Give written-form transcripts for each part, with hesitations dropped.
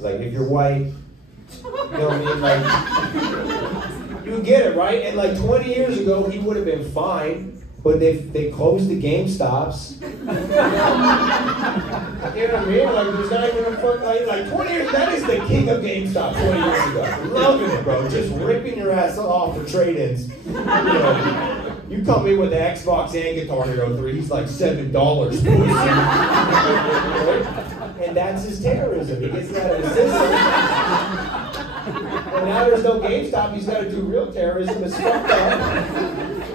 Like, if you're white, you know what I mean? Like, you get it, right? And like 20 years ago, he would have been fine, but they closed the GameStops. You know what I mean? Like, there's not even a fuck, like 20 years, that is the king of GameStop 20 years ago. Loving it, bro. Just ripping your ass off for trade-ins. You know, you come in with the Xbox and Guitar Hero 3, he's like $7. And that's his terrorism. He gets that in the system. And now there's no GameStop, he's got to do real terrorism. It's fucked up.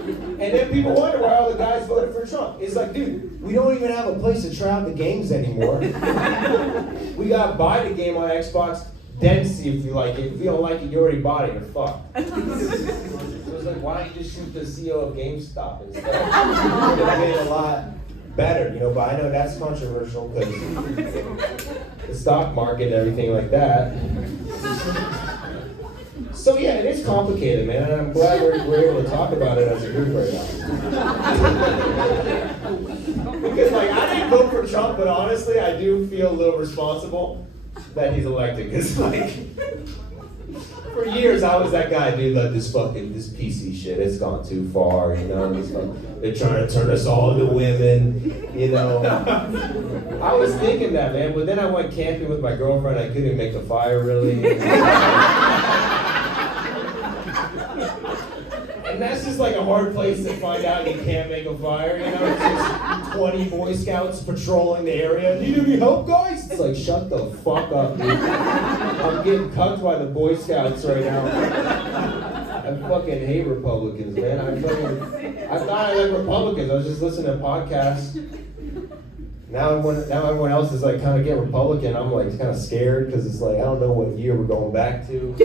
And then people wonder why all the guys voted for Trump. It's like, dude, we don't even have a place to try out the games anymore. We got to buy the game on Xbox, then see if you like it. If you don't like it, you already bought it, you're fucked. So it's like, why don't you just shoot the CEO of GameStop instead? It would have been a lot better, you know, but I know that's controversial because the stock market and everything like that. So yeah, it is complicated, man, and I'm glad we're able to talk about it as a group right now. Because like, I didn't vote for Trump, but honestly, I do feel a little responsible that he's elected, because like, for years I was that guy, dude, like this PC shit, it's gone too far, you know, it's like, they're trying to turn us all into women, you know. I was thinking that, man, but then I went camping with my girlfriend, I couldn't make a fire really. And that's just like a hard place to find out you can't make a fire, you know? It's just 20 Boy Scouts patrolling the area. Need any help, guys? It's like, shut the fuck up, dude. I'm getting cucked by the Boy Scouts right now. I fucking hate Republicans, man. I thought I liked Republicans. I was just listening to podcasts. Now everyone else is like kind of getting Republican. I'm like kind of scared because it's like, I don't know what year we're going back to.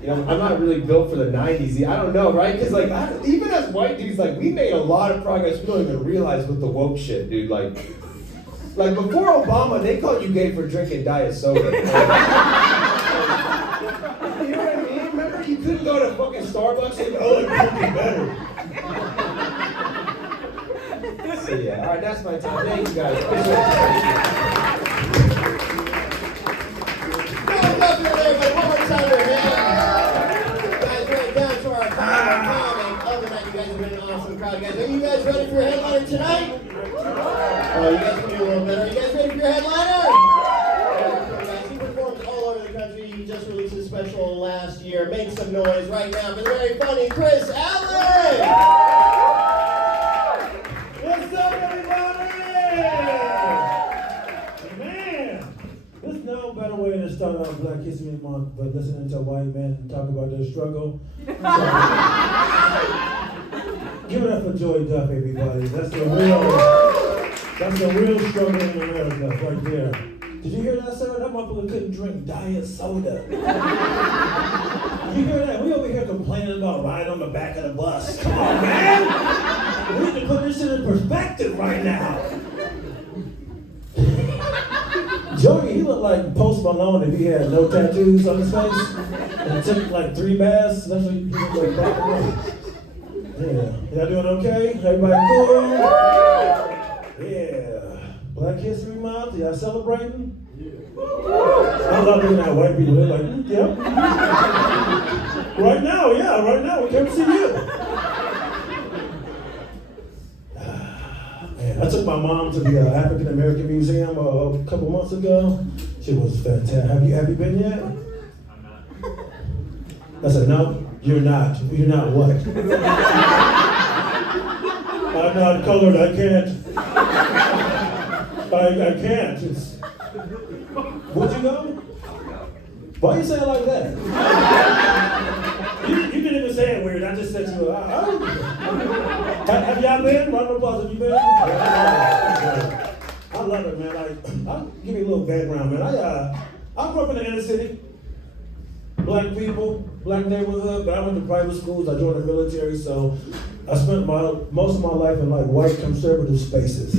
You know, I'm not really built for the 90s. I don't know, right? Because like, even as white dudes, like, we made a lot of progress. We don't even realize with the woke shit, dude. Like before Obama, they called you gay for drinking diet soda. You know what I mean? Remember, you couldn't go to fucking Starbucks and go, oh, I'm drinking better. So yeah, all right, that's my time. Thank you guys. Everybody, one more time, man. Guys, are you guys ready for your headliner tonight? Oh, you guys can do a little better. Are you guys ready for your headliner? He performs all over the country. He just released a special last year. Make some noise right now for the very funny Chris Allen! What's up, everybody? Man, there's no better way to start off Black History Month but listening to a white man talk about their struggle. Give it up for Joy Duff, everybody. That's the real struggle in America, right there. Did you hear that, sir? That motherfucker couldn't drink diet soda. You hear that? We over here complaining about riding on the back of the bus. Come on, man! We need to put this shit in perspective right now. Joey, he looked like Post Malone if he had no tattoos on his face and took like 3 baths. That's what he looked like. Yeah. Y'all doing okay? Everybody cool? Yeah. Black History Month, y'all celebrating? Yeah. I'm not looking at white people, they're like, yeah. Right now, we came to see you. Man, I took my mom to the African American Museum a couple months ago. She was fantastic. Have you been yet? I'm not. I said, no. You're not what? I'm not colored, I can't. I can't. Would you go? Why you say it like that? You didn't even say it weird, I just said you out. Have y'all been? Round of applause, have you been? I love it, man. I'll give you a little background, man. I grew up in the inner city. Black people, black neighborhood, but I went to private schools, I joined the military, so I spent most of my life in like white conservative spaces,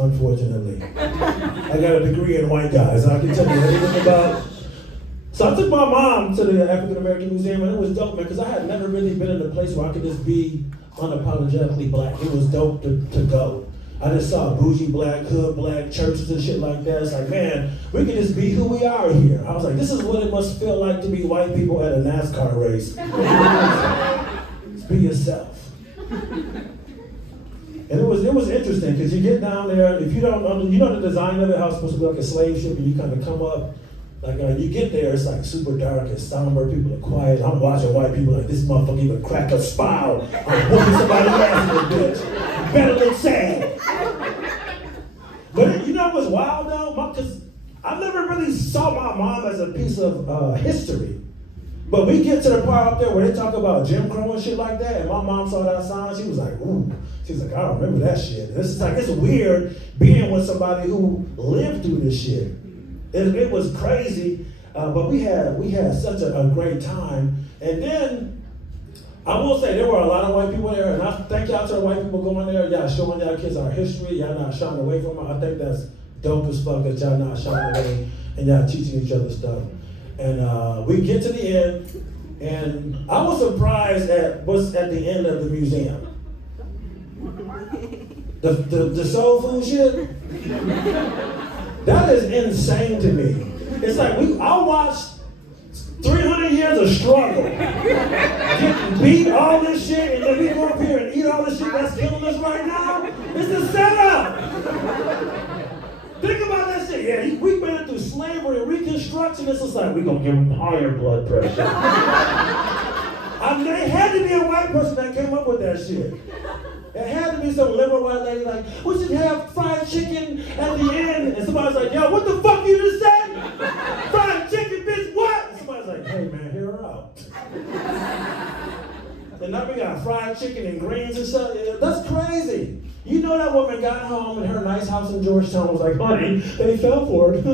unfortunately. I got a degree in white guys, I can tell you everything about. So I took my mom to the African American Museum, and it was dope, man, because I had never really been in a place where I could just be unapologetically black. It was dope to go. I just saw bougie black, hood black churches and shit like that. It's like, man, we can just be who we are here. I was like, this is what it must feel like to be white people at a NASCAR race. Just be yourself. And it was interesting because you get down there, if you don't know, the design of it, how it's supposed to be like a slave ship, and you kind of come up, like you get there, it's like super dark and somber, people are quiet. I'm watching white people like, this motherfucker even cracked a smile. I'm whooping somebody's ass in this bitch. You better look sad. But you know what's wild though? Because I never really saw my mom as a piece of history. But we get to the part up there where they talk about Jim Crow and shit like that, and my mom saw that sign, she was like, ooh. She's like, I don't remember that shit. It's weird being with somebody who lived through this shit. It was crazy, but we had such a great time. And then, I will say there were a lot of white people there, and I thank y'all to the white people going there. Y'all showing y'all kids our history. Y'all not shying away from it. I think that's dope as fuck that y'all not shying away and y'all teaching each other stuff. And we get to the end, and I was surprised at what's at the end of the museum. The soul food shit, that is insane to me. It's like I watched 300 years of struggle, getting beat, all this shit, and then we go up here and eat all this shit that's killing us right now. It's a setup. Think about that shit. Yeah, we've been through slavery and Reconstruction. It's just like, we're going to give them higher blood pressure. There had to be a white person that came up with that shit. It had to be some liberal white lady like, we should have fried chicken at the end. And somebody's like, yo, what the fuck you just said? Fried chicken, bitch, what? And somebody's like, hey man, hear her out. And now we got fried chicken and greens and stuff. That's crazy. You know that woman got home and her nice house in Georgetown was like, honey, they fell for it.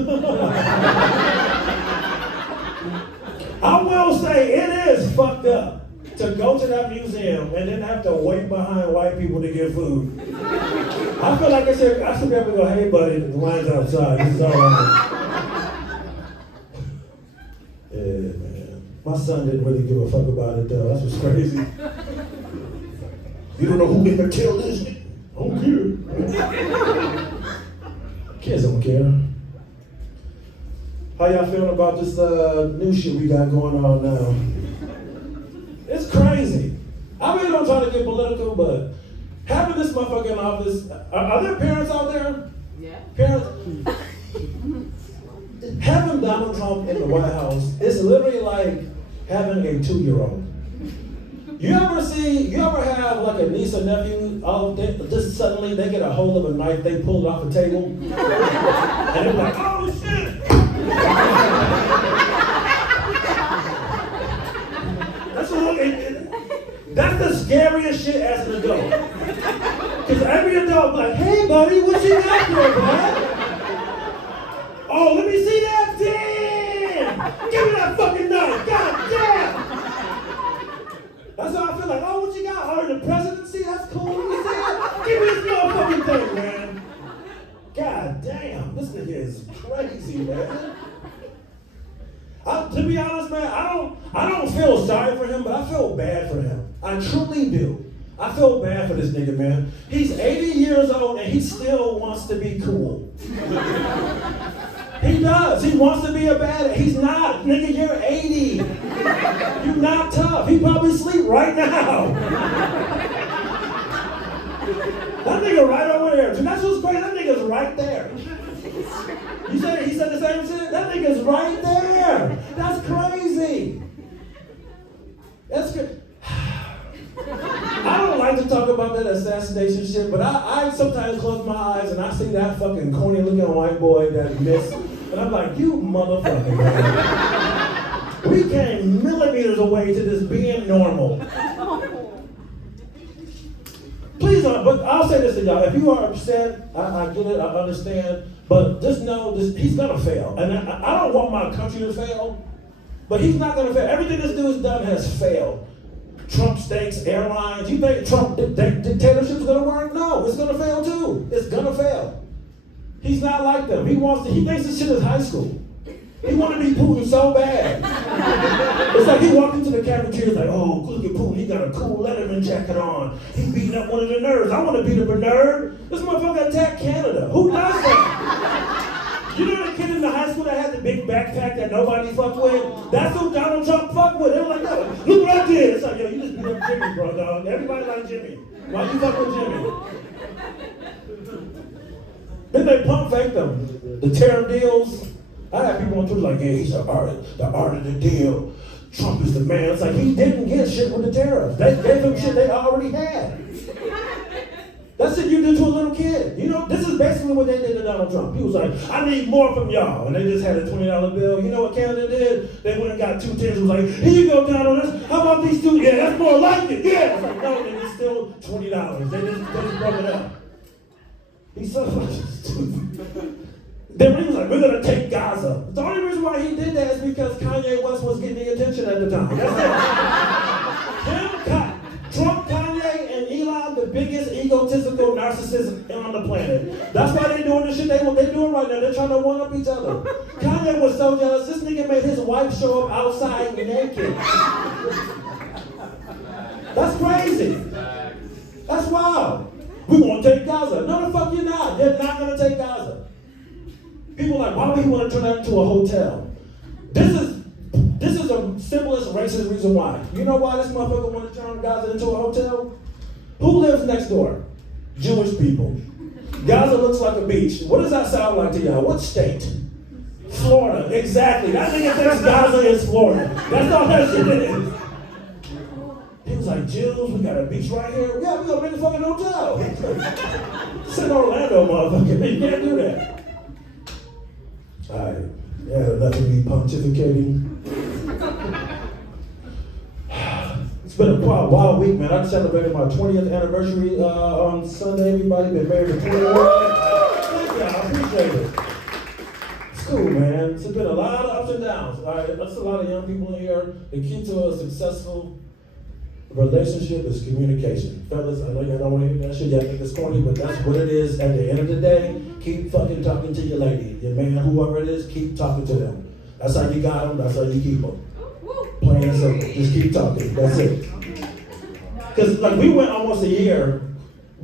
I will say it is fucked up to go to that museum and then have to wait behind white people to get food. I feel like I should be able to go, hey buddy, the line's outside, this is all right. Yeah, man. My son didn't really give a fuck about it though, that's what's crazy. You don't know who gonna kill this? I don't care. Kids don't care. How y'all feeling about this new shit we got going on now? It's crazy. I really don't try to get political, but having this motherfucker in office, are there parents out there? Yeah. Parents? Having Donald Trump in the White House is literally like having a 2-year-old. You ever have like a niece or nephew, just suddenly they get a hold of a knife, they pull it off the table, and they're like, oh shit! That's the scariest shit as an adult. Because every adult like, hey buddy, what you got there, bud? Oh, let me see that. Damn! Give me that fucking knife. God damn! That's how I feel like, oh, what you got? Oh, the presidency? That's cool. Let me see it. Give me this motherfucking thing, man. God damn, this nigga is crazy, man. To be honest, man, I don't feel sorry for him, but I feel bad for him. I truly do. I feel bad for this nigga, man. He's 80 years old and he still wants to be cool. He does. He wants to be a badass. He's not. Nigga, you're 80. You're not tough. He probably sleep right now. That nigga right over there. That's what's crazy. That nigga's right there. He said the same shit? That nigga's right there. That's crazy. That's good. I don't like to talk about that assassination shit, but I sometimes close my eyes and I see that fucking corny looking white boy that missed, and I'm like, you motherfucker, man. We came millimeters away to this being normal. Please, but I'll say this to y'all. If you are upset, I get it, I understand, but just know he's gonna fail. And I don't want my country to fail, but he's not gonna fail. Everything this dude's done has failed. Trump stakes, airlines. You think Trump dictatorship's gonna work? No, it's gonna fail too. It's gonna fail. He's not like them. He thinks this shit is high school. He He wanted to be Putin so bad. It's like he walked into the cafeteria like, oh, look at Putin. He got a cool Letterman jacket on. He beating up one of the nerds. I want to beat up a nerd. This motherfucker attacked Canada. Who does that? You know the kid in the high school that had the big backpack that nobody fucked with? That's who Donald Trump fucked with. They were like, yo, look what I did. It's like, yo, you just beat up Jimmy, bro, dog. Everybody like Jimmy. Why you fuck with Jimmy? Then they pump fake them. The terror deals. I had people on Twitter like, yeah, he's the art of the deal. Trump is the man. It's like he didn't get shit with the tariffs. They gave him shit they already had. That's what you do to a little kid. You know, this is basically what they did to Donald Trump. He was like, I need more from y'all. And they just had a $20 bill. You know what Canada did? They went and got 2 tens. It was like, here you go, Donald. How about these 2? Yeah, that's more like it. Yeah. It's like, no, it's still $20. They just broke it up. He's so fucking stupid. Then he was like, we're going to take Gaza. The only reason why he did that is because Kanye West was getting the attention at the time. That's it. Trump, Kanye, and Elon, the biggest egotistical narcissists on the planet. That's why they're doing the shit they're doing right now. They're trying to one-up each other. Kanye was so jealous, this nigga made his wife show up outside naked. That's crazy. That's wild. We want to take Gaza. No, the fuck you're not. They're not going to take Gaza. People are like, why would he want to turn that into a hotel? This is the simplest racist reason why. You know why this motherfucker want to turn Gaza into a hotel? Who lives next door? Jewish people. Gaza looks like a beach. What does that sound like to y'all? What state? Florida. Exactly. That nigga thinks Gaza is Florida. That's all that shit is. He was like, Jews, we got a beach right here. Yeah, we gonna make a fucking hotel. It's in Orlando, motherfucker. You can't do that. Alright. Yeah, enough of me pontificating. It's been a wild week, man. I celebrated my 20th anniversary on Sunday. Everybody been married for 20 years. Thank you, I appreciate it. It's cool, man. It's been a lot of ups and downs. All right, that's a lot of young people in here. The key to a successful relationship is communication. Fellas, I know y'all don't want to hear that shit. Y'all think it's corny, but that's what it is. At the end of the day, keep fucking talking to your lady. Your man, whoever it is, keep talking to them. That's how you got them. That's how you keep them. Plain and simple. Just keep talking. That's it. Because like we went almost a year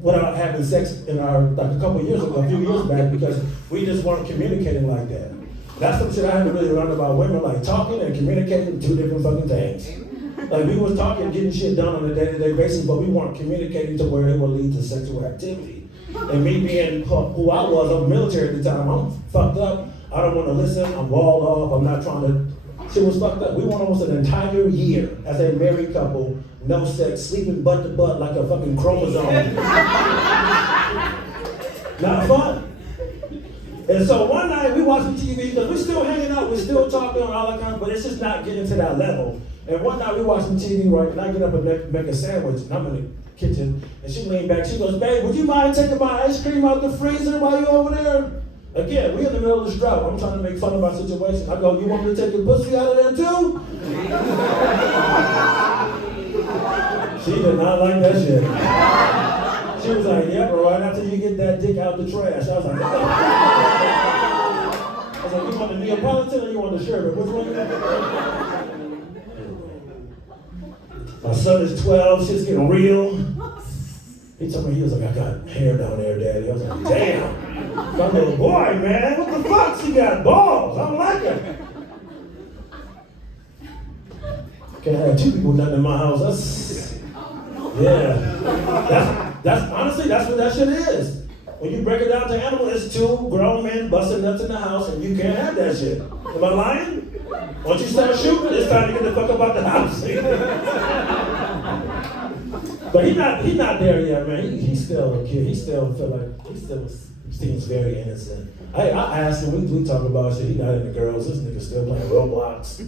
without having sex in our, like a couple years ago, a few years back, because we just weren't communicating like that. That's some shit I haven't really learned about women. Like talking and communicating, 2 different fucking things. Like we was talking, getting shit done on a day-to-day basis, but we weren't communicating to where it would lead to sexual activity. And me being who I was, I'm military at the time, I'm fucked up. I don't want to listen, I'm walled off, I'm not trying to. Shit was fucked up. We went almost an entire year as a married couple, no sex, sleeping butt to butt like a fucking chromosome. Not fun. And so one night we watching TV, because we're still hanging out, we're still talking and all that kind of, but it's just not getting to that level. And one night we watching TV, right, and I get up and make a sandwich, and I'm in the kitchen, and she leaned back, she goes, babe, would you mind taking my ice cream out the freezer while you're over there? Again, we're in the middle of this drought. I'm trying to make fun of my situation. I go, you want me to take your pussy out of there too? She did not like that shit. She was like, yeah, bro, right after you get that dick out the trash. I was like, you want the Neapolitan or you want the sherbet? Which one? My son is 12, shit's getting real. He told me, he was like, I got hair down there, Daddy. I was like, damn. My little boy, man, what the fuck? She got balls. I don't like it. Can't have 2 people nothing in my house. That's honestly, that's what that shit is. When you break it down to animal, it's 2 grown men busting nuts in the house, and you can't have that shit. Am I lying? Once you start shooting, it's time to get the fuck up out the house. But he's not there yet, man. He's still a kid. He still seems very innocent. I asked him, we talk about shit. He's not into girls. This nigga still playing Roblox.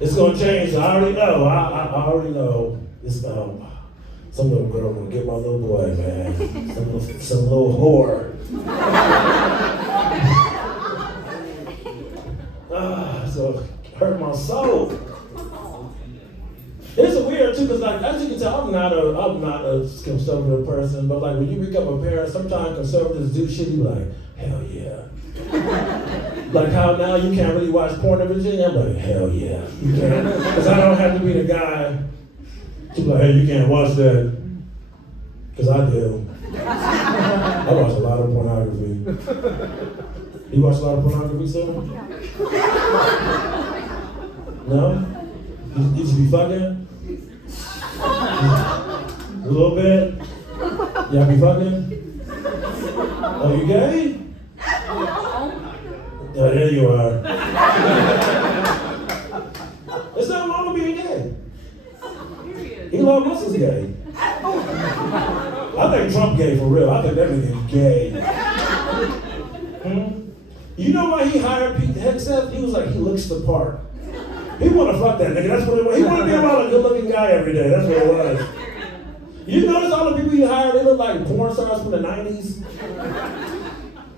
It's gonna change. I already know. I already know. It's some little girl gonna get my little boy, man. Some little whore. So hurt my soul. It's a weird too, because like as you can tell, I'm not a conservative person, but like when you become a parent, sometimes conservatives do shit, you be like, hell yeah. Like how now you can't really watch porn in Virginia? I'm like, hell yeah, you can. Because I don't have to be the guy to be like, hey, you can't watch that. Because I do. I watch a lot of pornography. You watch a lot of pornography, Sarah? No? You used to be fucking? A little bit? Y'all be fucking? Oh, you gay? Oh, there you are. There's nothing wrong with being gay. Elon Musk is gay. I think Trump gay for real. I think that nigga gay. You know why he hired Pete Hegseth? He was like, he looks the part. He want to fuck that nigga. That's what it was. He want to be around a good-looking guy every day. That's what it was. You notice all the people you hired, they look like porn stars from the 90s?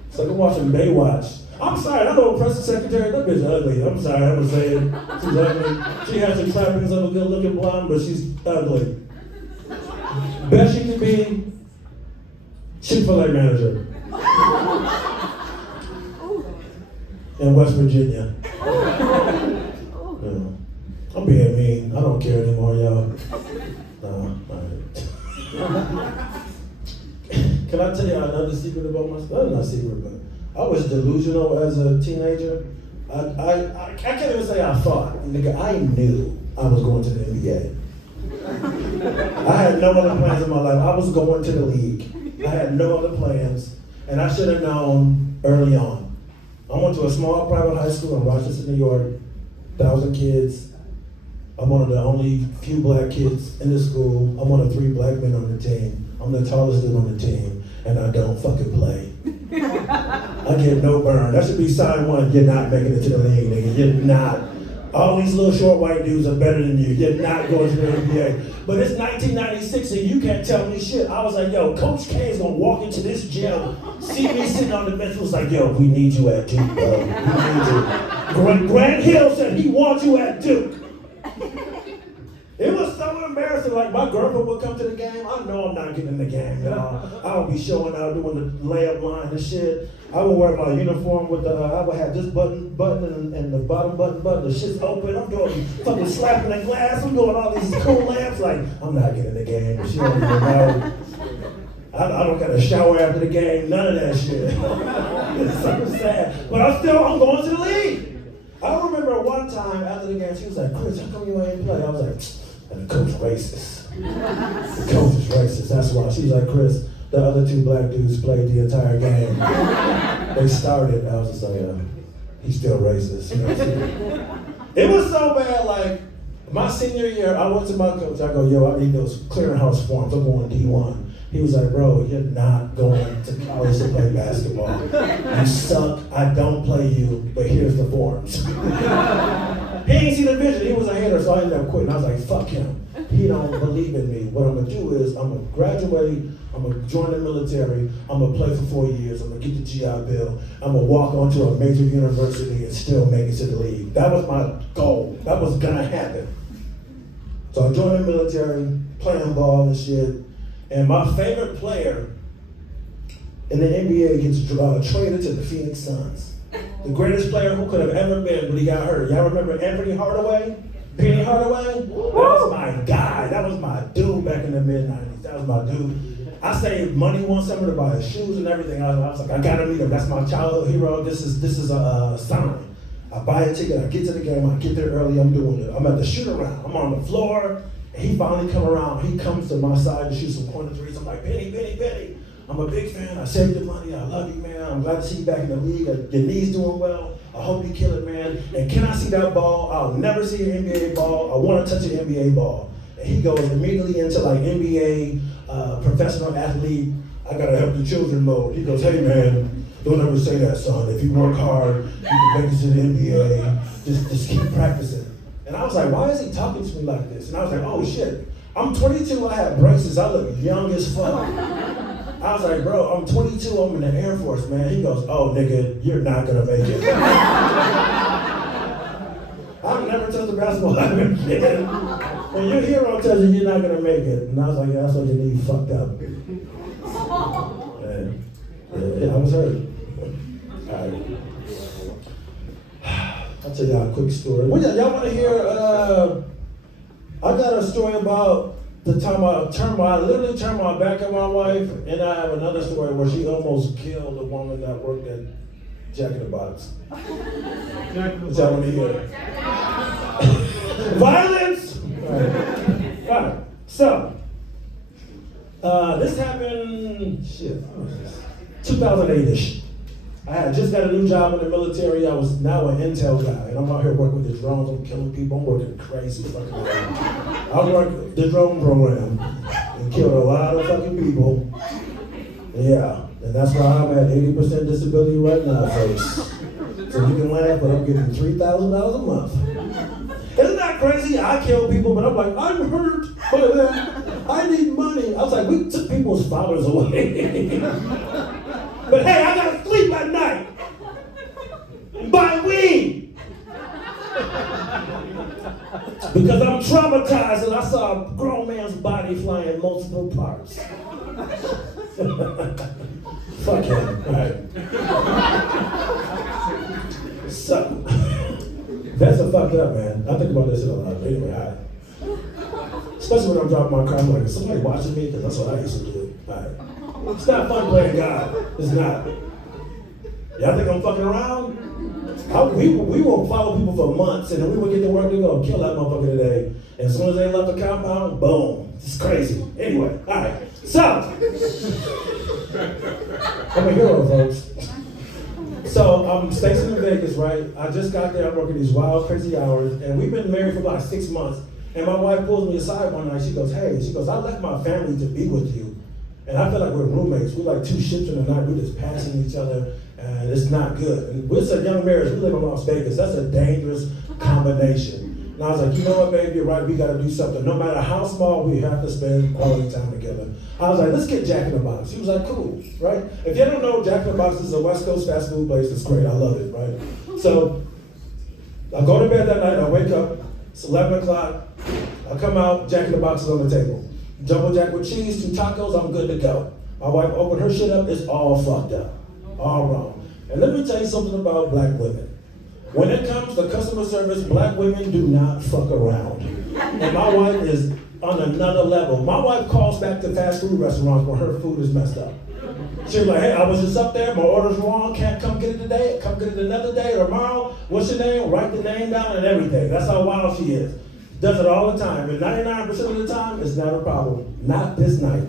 It's like I'm watching Baywatch. I'm sorry, that little press secretary, that bitch ugly. I'm sorry, I'm gonna say it. She's ugly. She has the trappings of a good-looking blonde, but she's ugly. Best she can be, Chick-fil-A manager. In West Virginia. Yeah. I'm being mean. I don't care anymore, y'all. No, Can I tell you another secret about myself? That's not a secret, but I was delusional as a teenager. I can't even say I thought. Nigga, I knew I was going to the NBA. I had no other plans in my life. I was going to the league. I had no other plans, and I should have known early on. I went to a small private high school in Rochester, New York, 1,000 kids. I'm one of the only few black kids in the school. I'm one of 3 black men on the team. I'm the tallest dude on the team, and I don't fucking play. I get no burn. That should be sign 1. You're not making it to the league, nigga. You're not. All these little short white dudes are better than you. You're not going to the NBA. But it's 1996 and you can't tell me shit. I was like, yo, Coach K is gonna walk into this gym, see me sitting on the bench, was like, yo, we need you at Duke, bro. We need you. Grant Hill said he wants you at Duke. It was so embarrassing. Like, my girlfriend would come to the game. I know I'm not getting in the game, y'all. I would be showing out, doing the layup line and shit. I would wear my uniform with I would have this button and the bottom button. The shit's open. I'm doing fucking slapping the glass. I'm doing all these cool lamps. Like, I'm not getting in the game. She don't even know. I don't got to shower after the game. None of that shit. It's so sad. But I'm going to the league. I remember one time after the game, she was like, Chris, how come you ain't play? I was like, and the coach racist. The coach is racist. That's why. She was like, Chris, the other 2 black dudes played the entire game. They started. I was just like, he's still racist. You know, it was so bad. Like, my senior year, I went to my coach. I go, yo, I need those clearinghouse forms. I'm going D1. He was like, bro, you're not going to college to play basketball. You suck. I don't play you, but here's the forms. He ain't see the vision. He was a hater, so I ended up quitting. I was like, fuck him. He don't believe in me. What I'm gonna do is I'm gonna graduate. I'm gonna join the military. I'm gonna play for 4 years. I'm gonna get the GI Bill. I'm gonna walk onto a major university and still make it to the league. That was my goal. That was gonna happen. So I joined the military, playing ball and shit. And my favorite player in the NBA gets traded to the Phoenix Suns. The greatest player who could have ever been, but he got hurt. Y'all remember Anthony Hardaway? Penny Hardaway? That was my guy. That was my dude back in the mid-90s. That was my dude. I saved money one summer to buy his shoes and everything. I was like, I gotta meet him. That's my childhood hero. This is a sign. I buy a ticket. I get to the game. I get there early. I'm doing it. I'm at the shoot around. I'm on the floor. And he finally come around. He comes to my side to shoot some corner threes. I'm like, Penny. I'm a big fan. I saved your money. I love you, man. I'm glad to see you back in the league. Your knee's doing well. I hope you kill it, man. And can I see that ball? I'll never see an NBA ball. I want to touch an NBA ball. And he goes immediately into like NBA professional athlete. I gotta help the children mode. He goes, hey man, don't ever say that, son. If you work hard, you can make it to the NBA. Just keep practicing. And I was like, why is he talking to me like this? And I was like, oh shit. I'm 22, I have braces, I look young as fuck. I was like, bro, I'm 22, I'm in the Air Force, man. He goes, oh nigga, you're not gonna make it. I've never touched a basketball ever again. When your hero tells you you're not gonna make it, and I was like, yeah, that's what you need, fucked up. Yeah, I was hurt. All right. I'll tell y'all a quick story. Y'all want to hear? I got a story about the time I literally turned my back on my wife, and I have another story where she almost killed a woman that worked at Jack in the Box. What y'all want to hear? Violence! All right. So, this happened, 2008-ish. I had just got a new job in the military. I was now an intel guy, and I'm out here working with the drones. I'm killing people. I'm working crazy fucking around. I worked the drone program and killed a lot of fucking people. Yeah, and that's why I'm at 80% disability right now, folks. So you can laugh, but I'm getting $3,000 a month. Isn't that crazy? I kill people, but I'm like, I'm hurt. But I need money. I was like, we took people's fathers away. But hey, I gotta sleep at night. And buy weed. Because I'm traumatized and I saw a grown man's body fly in multiple parts. Fuck him. All right. So, that's a fucked up, man. I think about this shit a lot. Anyway, especially when I'm driving my car, I'm like, is somebody watching me? Because that's what I used to do. All right. It's not fun playing God. It's not. Y'all think I'm fucking around? We will follow people for months, and then we would get to work and go kill that motherfucker today. And as soon as they left the compound, boom. It's crazy. Anyway, all right. So, I'm a hero, folks. So I'm stationed in Vegas, right? I just got there. I'm working these wild, crazy hours, and we've been married for about 6 months. And my wife pulls me aside one night. She goes, "Hey," she goes, "I left my family to be with you. And I feel like we're roommates. We're like two ships in the night. We're just passing each other, and it's not good. And we're a young marriage. We live in Las Vegas. That's a dangerous combination." And I was like, "You know what, babe? You're right. We got to do something. No matter how small, we have to spend quality time together." I was like, "Let's get Jack in the Box." She was like, "Cool, right?" If you don't know, Jack in the Box is a West Coast fast food place. It's great. I love it, right? So I go to bed that night. I wake up. It's 11 o'clock. I come out. Jack in the Box is on the table. Jumbo jack with cheese, 2 tacos, I'm good to go. My wife opened her shit up, it's all fucked up. All wrong. And let me tell you something about black women. When it comes to customer service, black women do not fuck around. And my wife is on another level. My wife calls back to fast food restaurants where her food is messed up. She was like, "Hey, I was just up there, my order's wrong, can't come get it today, come get it another day or tomorrow. What's your name?" Write the name down and everything. That's how wild she is. Does it all the time, and 99% of the time, it's not a problem. Not this night.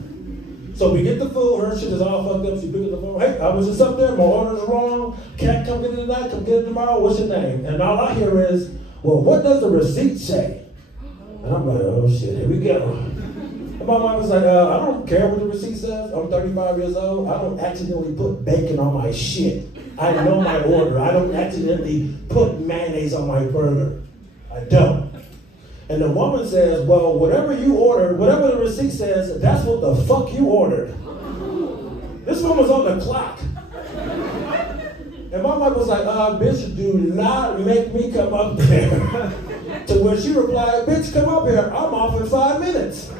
So we get the food, her shit is all fucked up, she picked up the phone, "Hey, I was just up there, my order's wrong, can't come get it tonight, come get it tomorrow, what's your name?" And all I hear is, "Well, what does the receipt say?" And I'm like, "Oh shit, here we go." And my mom was like, "I don't care what the receipt says, I'm 35 years old, I don't accidentally put bacon on my shit. I know my order, I don't accidentally put mayonnaise on my burger. I don't." And the woman says, "Well, whatever you ordered, whatever the receipt says, that's what the fuck you ordered." This woman's on the clock. And my wife was like, "Bitch, do not make me come up there." To which she replied, "Bitch, come up here, I'm off in 5 minutes."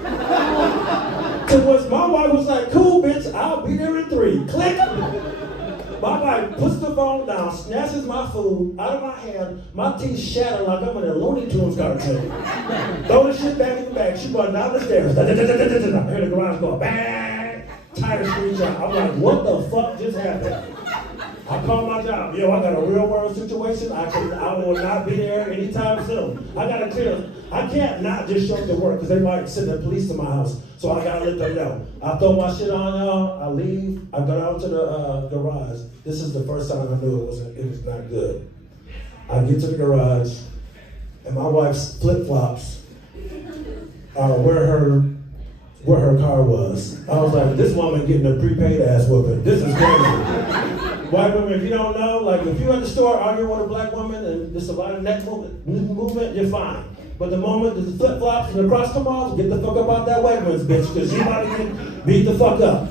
To which my wife was like, "Cool, bitch, I'll be there in 3. Click. My wife puts the phone down, snatches my food out of my hand, my teeth shatter like I'm in a Looney Tunes cartoon. Throw the shit back in the bag, she went down the stairs. I hear the garage go bang, tire screech out. I'm like, what the fuck just happened? I call my job. "Yo, I got a real world situation. I will not be there anytime soon. I gotta clear. I can't not just show up to work because they might send the police to my house. So I gotta let them know." I throw my shit on, y'all. I leave. I go down to the garage. This is the first time I knew it was not good. I get to the garage, and my wife's flip flops are where her car was. I was like, "This woman getting a prepaid ass whooping. This is crazy." White women, if you don't know, like if you're at the store arguing with a black woman and there's a lot of neck movement, you're fine. But the moment the flip flops and the cross come off, get the fuck up out that white woman's bitch, because you about to get beat the fuck up.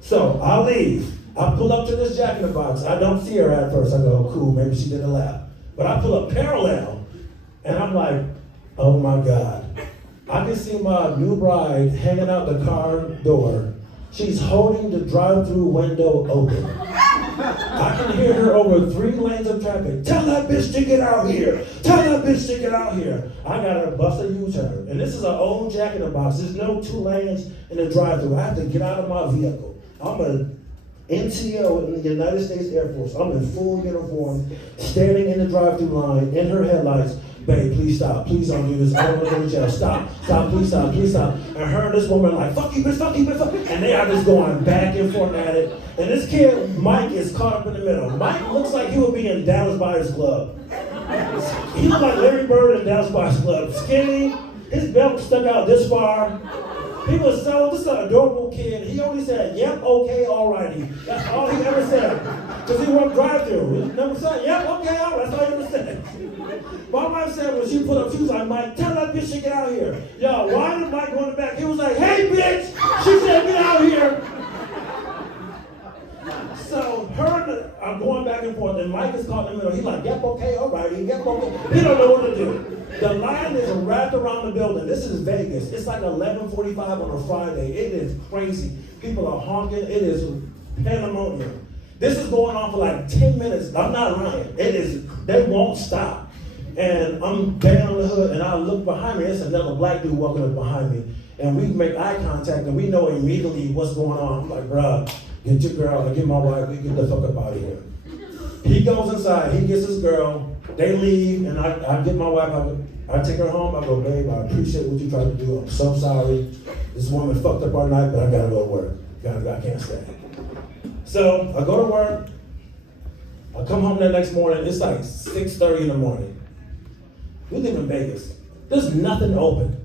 So I leave. I pull up to this Jack in the Box. I don't see her at first. I go, "Cool, maybe she did a lap." But I pull up parallel, and I'm like, "Oh my God." I can see my new bride hanging out the car door. She's holding the drive-through window open. I can hear her over 3 lanes of traffic. Tell that bitch to get out here. Tell that bitch to get out here. I gotta bust a U-turn. And this is an old Jack in the Box. There's no 2 lanes in the drive-thru. I have to get out of my vehicle. I'm a NCO in the United States Air Force. I'm in full uniform, standing in the drive-thru line, in her headlights. Babe, please stop. Please don't do this. I don't want to go to jail. Stop. Stop. Please stop. Please stop. And her and this woman are like, fuck you, bitch, fuck you, bitch, fuck you. And they are just going back and forth at it. And this kid, Mike, is caught up in the middle. Mike looks like he would be in Dallas Buyers Club. He looked like Larry Bird in Dallas Buyers Club. Skinny, his belt stuck out this far. He was this is an adorable kid. He only said, yep, okay, alrighty. That's all he ever said. Because he worked drive-thru. He never said, yep, okay, all right. That's all he ever said. My wife said when she put up, she was like, Mike, tell that bitch to get out here. Yo, why did Mike go in the back? He was like, hey, bitch! She said, get out here. So her are going back and forth, and Mike is caught in the middle. He's like, yep, okay, all righty, yep, okay. He don't know what to do. The line is wrapped around the building. This is Vegas. It's like 11:45 on a Friday. It is crazy. People are honking. It is pandemonium. This is going on for like 10 minutes. I'm not lying. They won't stop. And I'm down on the hood, and I look behind me. It's another black dude walking up behind me. And we make eye contact, and we know immediately what's going on. I'm like, bruh, get your girl, get my wife, we get the fuck up out of here. He goes inside, he gets his girl, they leave, and I get my wife, I take her home, I go, babe, I appreciate what you tried to do, I'm so sorry. This woman fucked up our night, but I gotta go to work. I can't stay. So I go to work, I come home that next morning, it's like 6:30 in the morning. We live in Vegas. There's nothing open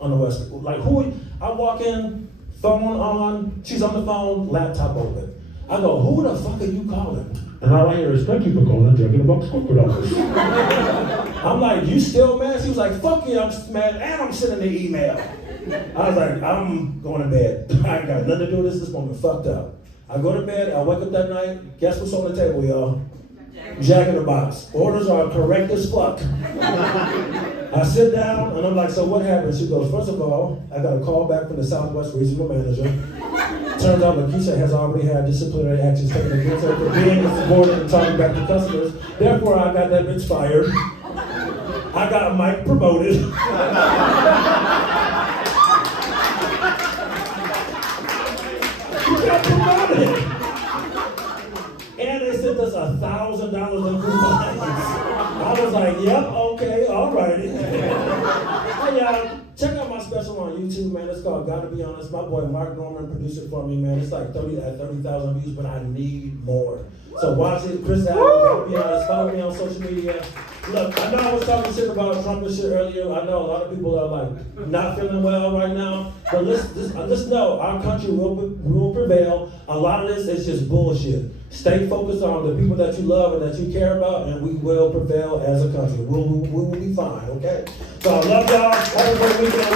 on the West Coast. Like I walk in, phone on, she's on the phone, laptop open. I go, who the fuck are you calling? And all I hear is, thank you for calling Jack in the Box corporate office. I'm like, you still mad? She was like, fuck you, I'm mad, and I'm sending the email. I was like, I'm going to bed. I ain't got nothing to do with this moment, fucked up. I go to bed, I wake up that night, guess what's on the table, y'all? Jack in the Box. Orders are correct as fuck. I sit down and I'm like, so what happened? She goes, first of all, I got a call back from the Southwest Regional Manager. Turns out Lakeisha has already had disciplinary actions taken against her for being insubordinate and talking back to customers. Therefore, I got that bitch fired. I got Mike promoted. He got promoted. And they sent us $1,000 in coupons. I was like, yep, okay, all righty. Hey, y'all, check out my special on YouTube, man. It's called Gotta Be Honest. My boy Mark Norman produced it for me, man. It's like 30,000 views, but I need more. So watch it. Chris Allen, Gotta Be Honest. Follow me on social media. Look, I know I was talking shit about Trump and shit earlier. I know a lot of people are like not feeling well right now. But let's know our country will prevail. A lot of this is just bullshit. Stay focused on the people that you love and that you care about, and we will prevail as a country. We will be fine, okay? So I love y'all. Have a great weekend.